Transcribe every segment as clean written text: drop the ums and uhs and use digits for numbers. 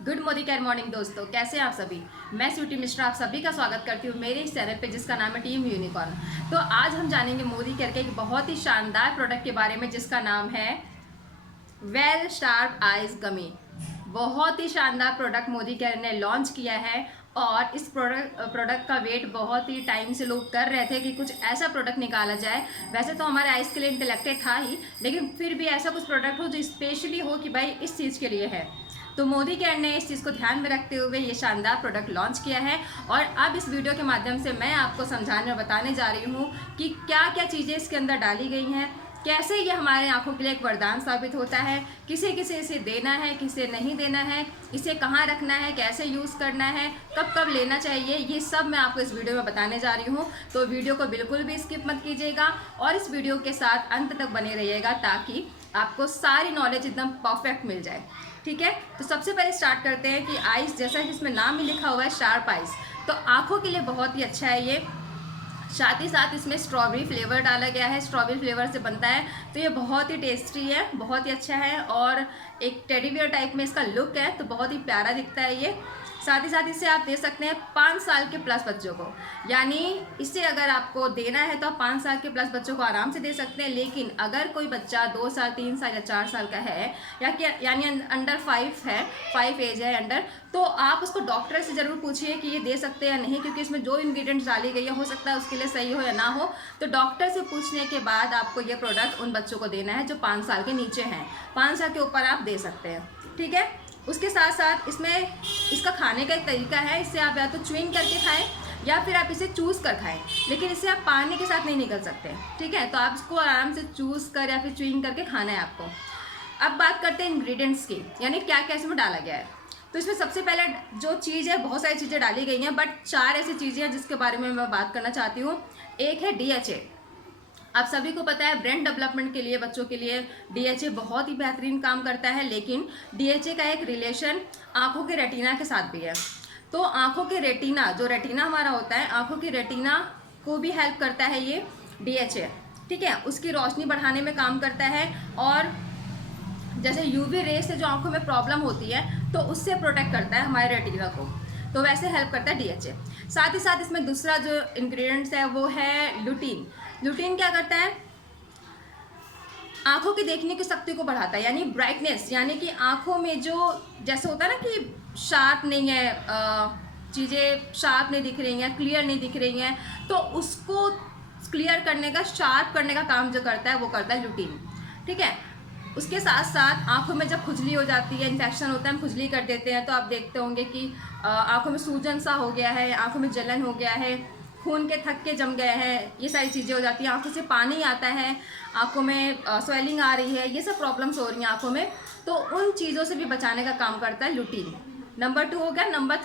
Good Modi care morning दोस्तों, कैसे हैं आप सभी। मैं स्वीटी मिश्रा आप सभी का स्वागत करती हूँ मेरे इस चैनल पे जिसका नाम है टीम यूनिकॉर्न। तो आज हम जानेंगे मोदी केयर के एक बहुत ही शानदार प्रोडक्ट के बारे में जिसका नाम है वेल शार्प आइज गमी। बहुत ही शानदार प्रोडक्ट मोदी केयर ने लॉन्च किया है और इस प्रोडक्ट का वेट बहुत ही टाइम से लोग कर रहे थे कि कुछ ऐसा प्रोडक्ट निकाला जाए। वैसे तो हमारे आइज़ के लिए इंटेलेक्टेड था ही, लेकिन फिर भी ऐसा कुछ प्रोडक्ट हो जो स्पेशली हो कि भाई इस चीज़ के लिए है। तो मोदी केयर ने इस चीज़ को ध्यान में रखते हुए ये शानदार प्रोडक्ट लॉन्च किया है और अब इस वीडियो के माध्यम से मैं आपको समझाने और बताने जा रही हूँ कि क्या क्या चीज़ें इसके अंदर डाली गई हैं, कैसे ये हमारे आंखों के लिए एक वरदान साबित होता है, किसे किसे इसे देना है, किसे नहीं देना है, इसे कहाँ रखना है, कैसे यूज़ करना है, कब कब लेना चाहिए, ये सब मैं आपको इस वीडियो में बताने जा रही हूँ। तो वीडियो को बिल्कुल भी स्किप मत कीजिएगा और इस वीडियो के साथ अंत तक बने रहिएगा ताकि आपको सारी नॉलेज एकदम परफेक्ट मिल जाए। ठीक है, तो सबसे पहले स्टार्ट करते हैं कि आइस, जैसा कि इसमें नाम ही लिखा हुआ है शार्प आइस, तो आँखों के लिए बहुत ही अच्छा है ये। साथ ही साथ इसमें स्ट्रॉबेरी फ्लेवर डाला गया है, स्ट्रॉबेरी फ्लेवर से बनता है तो ये बहुत ही टेस्टी है, बहुत ही अच्छा है और एक टेडी बियर टाइप में इसका लुक है तो बहुत ही प्यारा दिखता है ये। साथ ही साथ इसे आप दे सकते हैं 5 साल के प्लस बच्चों को, यानी इसे अगर आपको देना है तो आप 5 साल के प्लस बच्चों को आराम से दे सकते हैं। लेकिन अगर कोई बच्चा 2 साल 3 साल या 4 साल का है या कि यानी अंडर 5 है, 5 एज है अंडर, तो आप उसको डॉक्टर से ज़रूर पूछिए कि ये दे सकते हैं या नहीं, क्योंकि इसमें जो इंग्रेडिएंट्स डाली गई है हो सकता है उसके लिए सही हो या ना हो। तो डॉक्टर से पूछने के बाद आपको ये प्रोडक्ट उन बच्चों को देना है जो 5 साल के नीचे हैं। 5 साल के ऊपर आप दे सकते हैं, ठीक है। उसके साथ साथ इसमें इसका खाने का एक तरीका है, इससे आप या तो च्युइंग करके खाएं या फिर आप इसे चूज़ कर खाएं, लेकिन इससे आप पानी के साथ नहीं निकल सकते, ठीक है। तो आप इसको आराम से चूज़ कर या फिर च्युइंग करके खाना है आपको। अब बात करते हैं इंग्रेडिएंट्स की, यानी क्या क्या इसमें डाला गया है। तो इसमें सबसे पहले जो चीज़ है, बहुत सारी चीज़ें डाली गई हैं बट 4 ऐसी चीज़ें हैं जिसके बारे में मैं बात करना चाहती हूँ। एक है DHA। आप सभी को पता है ब्रेन डेवलपमेंट के लिए बच्चों के लिए DHA बहुत ही बेहतरीन काम करता है, लेकिन DHA का एक रिलेशन आँखों के रेटिना के साथ भी है। तो आँखों के रेटिना, जो रेटिना हमारा होता है, आँखों के रेटिना को भी हेल्प करता है ये DHA, ठीक है। उसकी रोशनी बढ़ाने में काम करता है और जैसे UV रेस से जो आंखों में प्रॉब्लम होती है तो उससे प्रोटेक्ट करता है हमारे रेटिना को, तो वैसे हेल्प करता है DHA। साथ ही साथ इसमें दूसरा जो इंग्रेडिएंट्स है वो है लुटीन। लुटीन क्या करता है, आंखों की देखने की शक्ति को बढ़ाता है, यानी ब्राइटनेस, यानी कि आंखों में जो जैसे होता है ना कि शार्प नहीं है, चीज़ें शार्प नहीं दिख रही हैं, क्लियर नहीं दिख रही हैं, तो उसको क्लियर करने का, शार्प करने का काम जो करता है वो करता है लुटीन, ठीक है। उसके साथ साथ आंखों में जब खुजली हो जाती है, इन्फेक्शन होता है, हम खुजली कर देते हैं, तो आप देखते होंगे कि आंखों में सूजन सा हो गया है, आंखों में जलन हो गया है, खून के थक्के जम गए हैं, ये सारी चीज़ें हो जाती हैं, आंखों से पानी आता है, आंखों में स्वेलिंग आ रही है, ये सब प्रॉब्लम्स हो रही हैं आंखों में, तो उन चीज़ों से भी बचाने का काम करता है लुटीन। नंबर 2 हो गया। नंबर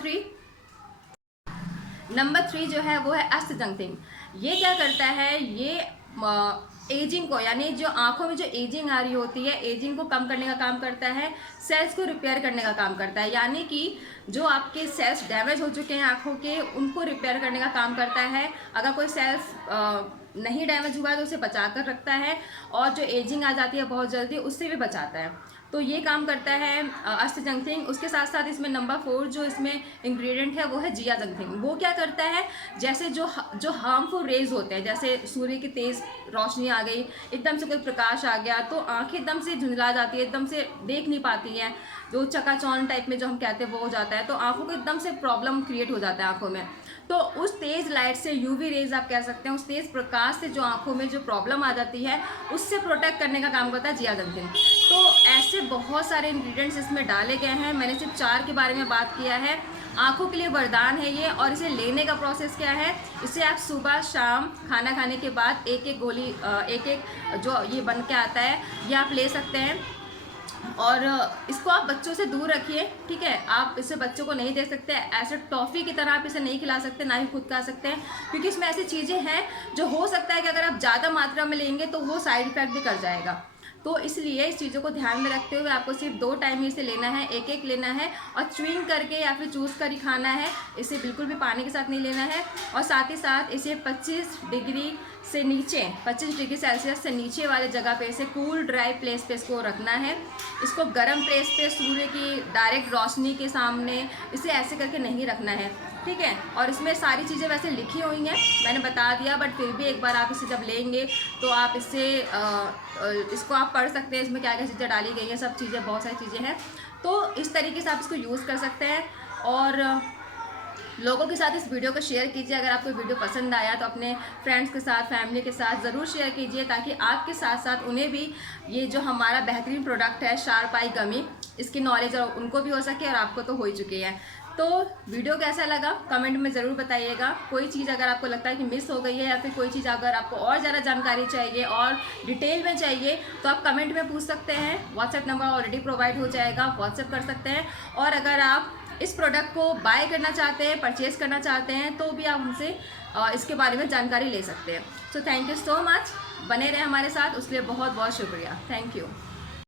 3 जो है वो है अस्थजंक्थिंग। ये क्या करता है, ये एजिंग को, यानी जो आंखों में जो एजिंग आ रही होती है, एजिंग को कम करने का काम करता है, सेल्स को रिपेयर करने का काम करता है, यानी कि जो आपके सेल्स डैमेज हो चुके हैं आंखों के, उनको रिपेयर करने का काम करता है। अगर कोई सेल्स नहीं डैमेज हुआ है तो उसे बचा कर रखता है, और जो एजिंग आ जाती है बहुत जल्दी उससे भी बचाता है, तो ये काम करता है अस्थजंक्थिंग। उसके साथ साथ इसमें नंबर 4 जो इसमें इंग्रेडिएंट है वो है जियाजंक्थिंग। वो क्या करता है, जैसे जो हार्मफुल रेज होते हैं, जैसे सूर्य की तेज़ रोशनी आ गई, एकदम से कोई प्रकाश आ गया तो आंखें एकदम से झुंझला जाती है, एकदम से देख नहीं पाती हैं, जो चकाचौंध टाइप में जो हम कहते हैं वो हो जाता है, तो आंखों को एकदम से प्रॉब्लम क्रिएट हो जाता है आंखों में। तो उस तेज़ लाइट से, UV रेज आप कह सकते हैं, उस तेज़ प्रकाश से जो आंखों में जो प्रॉब्लम आ जाती है उससे प्रोटेक्ट करने का काम करता है जियाजंक्थिंग। तो ऐसे बहुत सारे इंग्रेडिएंट्स इसमें डाले गए हैं, मैंने सिर्फ 4 के बारे में बात किया है। आंखों के लिए वरदान है ये, और इसे लेने का प्रोसेस क्या है, इसे आप सुबह शाम खाना खाने के बाद एक एक गोली, एक एक जो ये बन के आता है ये आप ले सकते हैं, और इसको आप बच्चों से दूर रखिए, ठीक है। आप इसे बच्चों को नहीं दे सकते, ऐसे टॉफ़ी की तरह आप इसे नहीं खिला सकते, ना ही खुद खा सकते हैं, क्योंकि इसमें ऐसी चीज़ें हैं जो हो सकता है कि अगर आप ज़्यादा मात्रा में लेंगे तो वो साइड इफ़ेक्ट भी कर जाएगा। तो इसलिए इस चीज़ों को ध्यान में रखते हुए आपको सिर्फ 2 टाइम ही इसे लेना है, एक एक लेना है और च्युइंग करके या फिर चूस कर ही खाना है। इसे बिल्कुल भी पानी के साथ नहीं लेना है। और साथ ही साथ इसे 25 डिग्री से नीचे, 25 डिग्री सेल्सियस से नीचे वाले जगह पे इसे कूल ड्राई प्लेस पे इसको रखना है। इसको गर्म प्लेस पे सूर्य की डायरेक्ट रोशनी के सामने इसे ऐसे करके नहीं रखना है, ठीक है। और इसमें सारी चीज़ें वैसे लिखी हुई हैं, मैंने बता दिया, बट फिर भी एक बार आप इसे जब लेंगे तो आप इसको आप पढ़ सकते हैं, इसमें क्या क्या चीज़ें डाली गई हैं, सब चीज़ें, बहुत सारी चीज़ें हैं। तो इस तरीके से आप इसको यूज़ कर सकते हैं। और लोगों के साथ इस वीडियो को शेयर कीजिए। अगर आपको वीडियो पसंद आया तो अपने फ्रेंड्स के साथ, फैमिली के साथ ज़रूर शेयर कीजिए, ताकि आपके साथ साथ उन्हें भी ये जो हमारा बेहतरीन प्रोडक्ट है शार्प आई गमी, इसकी नॉलेज और उनको भी हो सके, और आपको तो हो ही चुकी है। तो वीडियो कैसा लगा कमेंट में ज़रूर बताइएगा। कोई चीज़ अगर आपको लगता है कि मिस हो गई है, या फिर कोई चीज़ अगर आपको और ज़्यादा जानकारी चाहिए और डिटेल में चाहिए, तो आप कमेंट में पूछ सकते हैं। व्हाट्सएप नंबर ऑलरेडी प्रोवाइड हो जाएगा, आप व्हाट्सएप कर सकते हैं। और अगर आप इस प्रोडक्ट को बाय करना चाहते हैं, परचेज़ करना चाहते हैं, तो भी आप हमसे इसके बारे में जानकारी ले सकते हैं। So thank you so much, बने रहे हमारे साथ, उसके लिए बहुत बहुत शुक्रिया। Thank you.